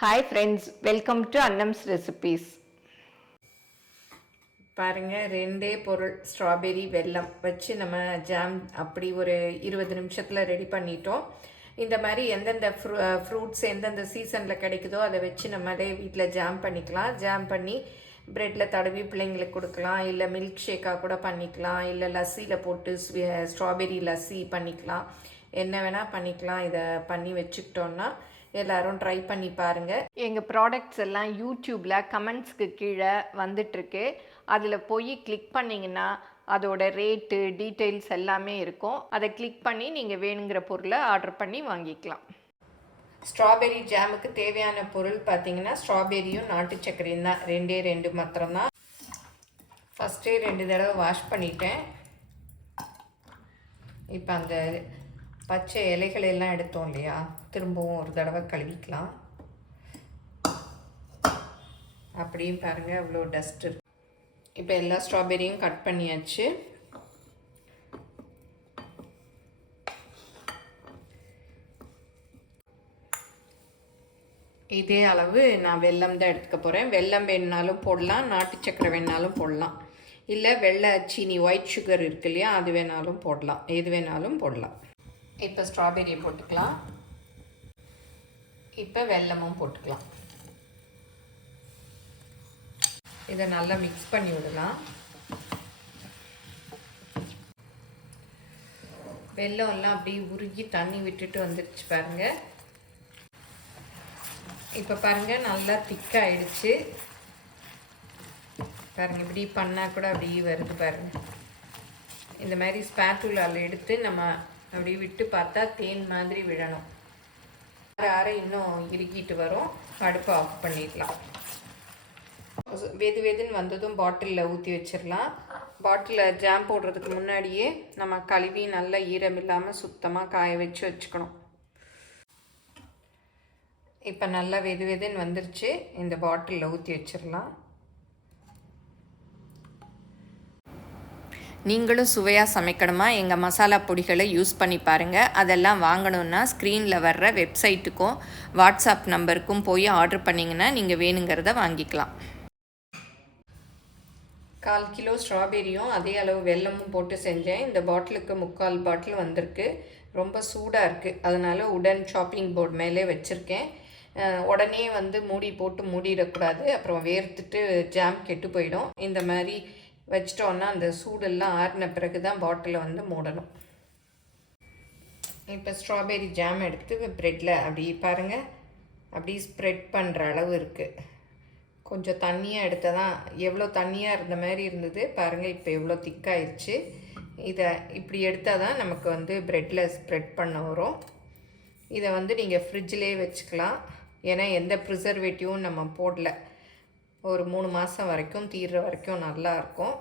Hi friends, welcome to Annam's recipes. பாருங்கள், ரெண்டே பொருள் ஸ்ட்ராபெரி வெல்லம் வச்சு நம்ம ஜாம் அப்படி ஒரு 20 நிமிஷத்தில் ரெடி பண்ணிட்டோம். இந்த மாதிரி எந்தெந்த ஃப்ரூட்ஸ் எந்தெந்த சீசனில் கிடைக்குதோ அதை வச்சு நம்மளே வீட்டில் ஜாம் பண்ணிக்கலாம். ஜாம் பண்ணி ப்ரெட்டில் தடவி பிள்ளைங்களுக்கு கொடுக்கலாம், இல்லை மில்க் ஷேக்காக கூட பண்ணிக்கலாம், இல்லை லஸ்ஸியில் போட்டு ஸ்ட்ராபெரி லஸ்ஸி பண்ணிக்கலாம், என்ன வேணால் பண்ணிக்கலாம். இதை பண்ணி வச்சுக்கிட்டோன்னா எல்லோரும் ட்ரை பண்ணி பாருங்கள். எங்கள் ப்ராடக்ட்ஸ் எல்லாம் யூடியூப்பில் கமெண்ட்ஸ்க்கு கீழே வந்துட்டுருக்கு. அதில் போய் கிளிக் பண்ணிங்கன்னா அதோட ரேட்டு டீட்டெயில்ஸ் எல்லாமே இருக்கும். அதை கிளிக் பண்ணி நீங்கள் வேணுங்கிற பொருளை ஆர்டர் பண்ணி வாங்கிக்கலாம். ஸ்ட்ராபெரி ஜாமுக்கு தேவையான பொருள் பார்த்திங்கன்னா ஸ்ட்ராபெரியும் நாட்டு சர்க்கரையும் தான், ரெண்டு மாத்திரம்தான். ஃபஸ்ட்டே 2 தடவை வாஷ் பண்ணிட்டேன். இப்போ அந்த பச்சை இலைகள் எல்லாம் எடுத்தோம் இல்லையா, திரும்பவும் ஒரு தடவை கழுவிக்கலாம். அப்படியும் பாருங்கள் அவ்வளோ டஸ்ட் இருக்கு. இப்போ எல்லா ஸ்ட்ராபெரியும் கட் பண்ணியாச்சு. இதே அளவு நான் வெல்லம் தான் எடுத்துக்க போகிறேன். வெல்லம் வேணுனாலும் போடலாம், நாட்டு சக்கரை வேணாலும் போடலாம், இல்லை வெள்ளை சீனி ஒயிட் சுகர் இருக்கு இல்லையா, அது வேணாலும் போடலாம், எது வேணாலும் போடலாம். இப்போ ஸ்ட்ராபெரியை போட்டுக்கலாம். இப்போ வெல்லமும் போட்டுக்கலாம். இதை நல்லா மிக்ஸ் பண்ணி விடலாம். வெல்லம் எல்லாம் அப்படியே உருகி தண்ணி விட்டுட்டு வந்துடுச்சு பாருங்கள். இப்போ பாருங்கள் நல்லா திக்காயிடுச்சு பாருங்கள். இப்படி பண்ணால் கூட அப்படியே வருது பாருங்கள். இந்த மாதிரி ஸ்பேட்டுலாவில் எடுத்து நம்ம அப்படி விட்டு பார்த்தா தேன் மாதிரி விழணும். ஆற இன்னும் இறுக்கிட்டு வரும். அடுப்பை ஆஃப் பண்ணிடலாம். வெதுன்னு வந்ததும் பாட்டிலில் ஊற்றி வச்சிடலாம். பாட்டிலில் ஜாம் போடுறதுக்கு முன்னாடியே நம்ம கழுவி நல்லா ஈரம் இல்லாமல் சுத்தமாக காய வச்சு வச்சுக்கணும். இப்போ நல்லா வெதுன்னு வந்துருச்சு. இந்த பாட்டிலில் ஊற்றி வச்சிடலாம். நீங்களும் சுவையாக சமைக்கணுமா? எங்கள் மசாலா பொடிகளை யூஸ் பண்ணி பாருங்கள். அதெல்லாம் வாங்கணுன்னா ஸ்க்ரீனில் வர்ற வெப்சைட்டுக்கும் வாட்ஸ்அப் நம்பருக்கும் போய் ஆர்டர் பண்ணிங்கன்னா நீங்கள் வேணுங்கிறத வாங்கிக்கலாம். 1/4 கிலோ ஸ்ட்ராபெரியும் அதே அளவு வெல்லமும் போட்டு செஞ்சேன். இந்த பாட்டிலுக்கு 3/4 பாட்டில் வந்திருக்கு. ரொம்ப சூடாக இருக்குது, அதனால் உடன் சாப்பிங் போர்டு மேலே வச்சுருக்கேன். உடனே மூடி போட்டு மூடிடக்கூடாது, அப்புறம் வேர்த்துட்டு ஜாம் கெட்டு போயிடும். இந்த மாதிரி வச்சிட்டோன்னா அந்த சூடெல்லாம் ஆறின பிறகு தான் பாட்டிலை மூடணும். இப்போ ஸ்ட்ராபெரி ஜாம் எடுத்து ப்ரெட்டில் அப்படி பாருங்கள், அப்படி ஸ்ப்ரெட் பண்ணுற அளவு இருக்குது. கொஞ்சம் தண்ணியாக எடுத்ததான், எவ்வளோ தண்ணியாக இருந்த மாதிரி இருந்தது பாருங்கள், இப்போ எவ்வளோ திக்காயிடுச்சு. இதை இப்படி எடுத்தால் தான் நமக்கு ப்ரெட்டில் ஸ்ப்ரெட் பண்ண வரும். இதை நீங்கள் ஃப்ரிட்ஜிலே வச்சுக்கலாம். ஏன்னா எந்த ப்ரிசர்வேட்டிவும் நம்ம போடல. ஒரு 3 மாதம் வரைக்கும் தீர்ற வரைக்கும் நல்லாயிருக்கும்.